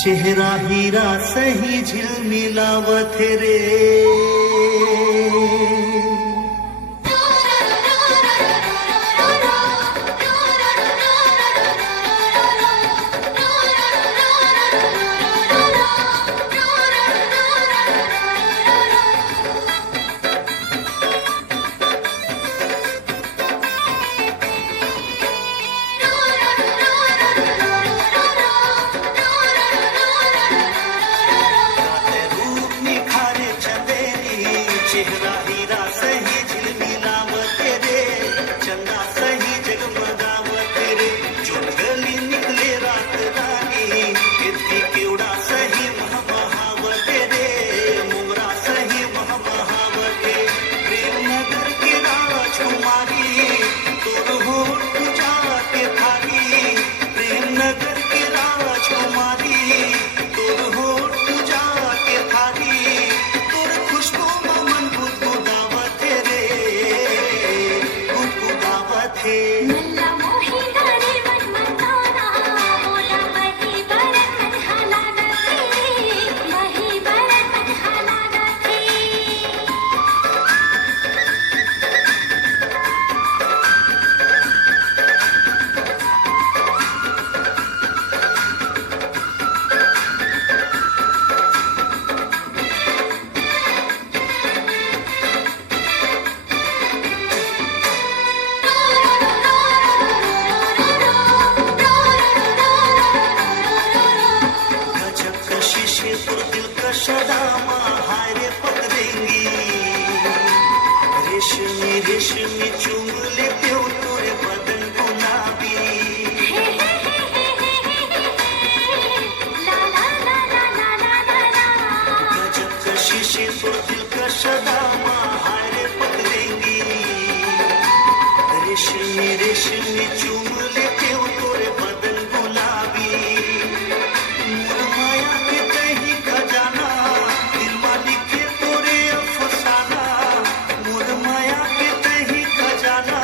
चेहरा हीरा सही झिलमिलावत रे. चेहरा हीरा सही झिलमिलावत रे, चंदा सही जगमगावत रे. चुनगली निकले रात रानी, कीर्ती केवडा सही महमहावत रे. मुमरा सही महमहावत रे. प्रेमनगर की राजकुमारी, तोर होठ तुझा के थारी. प्रेमनगर की राजकुमारी, तोर होठ तुझा के थारी. तोर खुशबू मल्ला मोही गारी मन मताना, मोला बही बरन मन हलाना थे, बही बरन मन हलाना थे. शदामा हाय रे पकड़ेंगी, रेशमी रेशमी चूम लेते हो तोरे बदन गुलाबी. गजब कशिश तो दिल का शदामा हाय रे पकड़ेंगी, रेशमी रेशमी चूम लेते हो तोरे बदन गुलाबी. माया के कहीं खजाना, दिल मालिक के तोरे अफसाना. मोर माया के कहीं खजाना,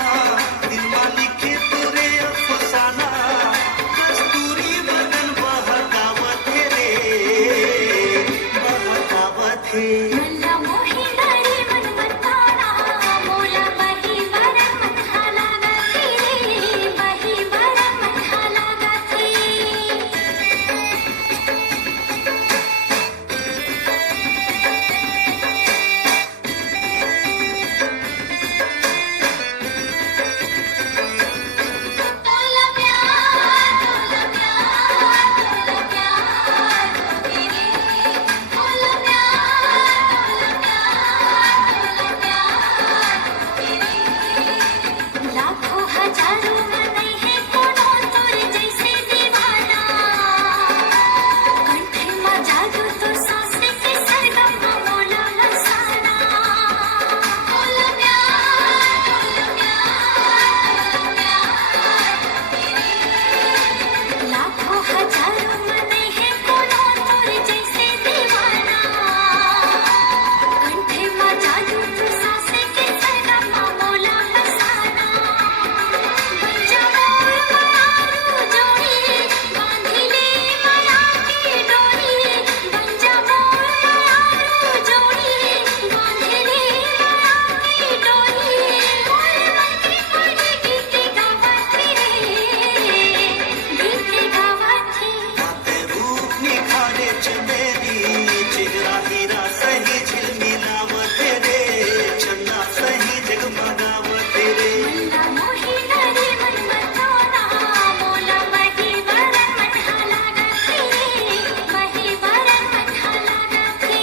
दिल मालिक के तोरे अफसाना. कस्तूरी बदन बहकावत रे, बहकावत है. मल्ला मोही गारी मन मताना, मोला बही बरन मन हलाना थे, बही बरन मन हलाना थे. तोला प्यार तोला प्यार तोला प्यार मेरे, तोला प्यार तोला प्यार मेरे. लाखों हजारों में नहीं है कोनो तोर जैसे दीवाना, कंठ में जादू तो सांस के सरगम मोला मसाना. तोला प्यार लाखों हजारों में नहीं है कोनो तोर जैसे दीवाना, कंठ में जादू तो सांस के सरगम मोला मसाना. बन जा मोर मायारू जोड़ी, बांधी ले माया की डोरी. बन जा मोर मायारू जोड़ी, बांधी ले माया की डोरी. मोर मन की कोई गीत गावत रे, गीत गावत रे. गाते रूप निखारे चंदेरी, चेहरा हीरा सही झिलमिलावत रे, चंदा सही जगमगावत रे. मल्ला मोही गारी मन मताना, मोला बही बरन मन हलाना थे, बही बरन मन हलाना थे.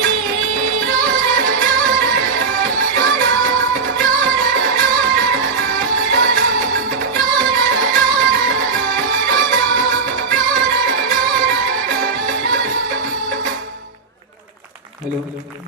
हेलो.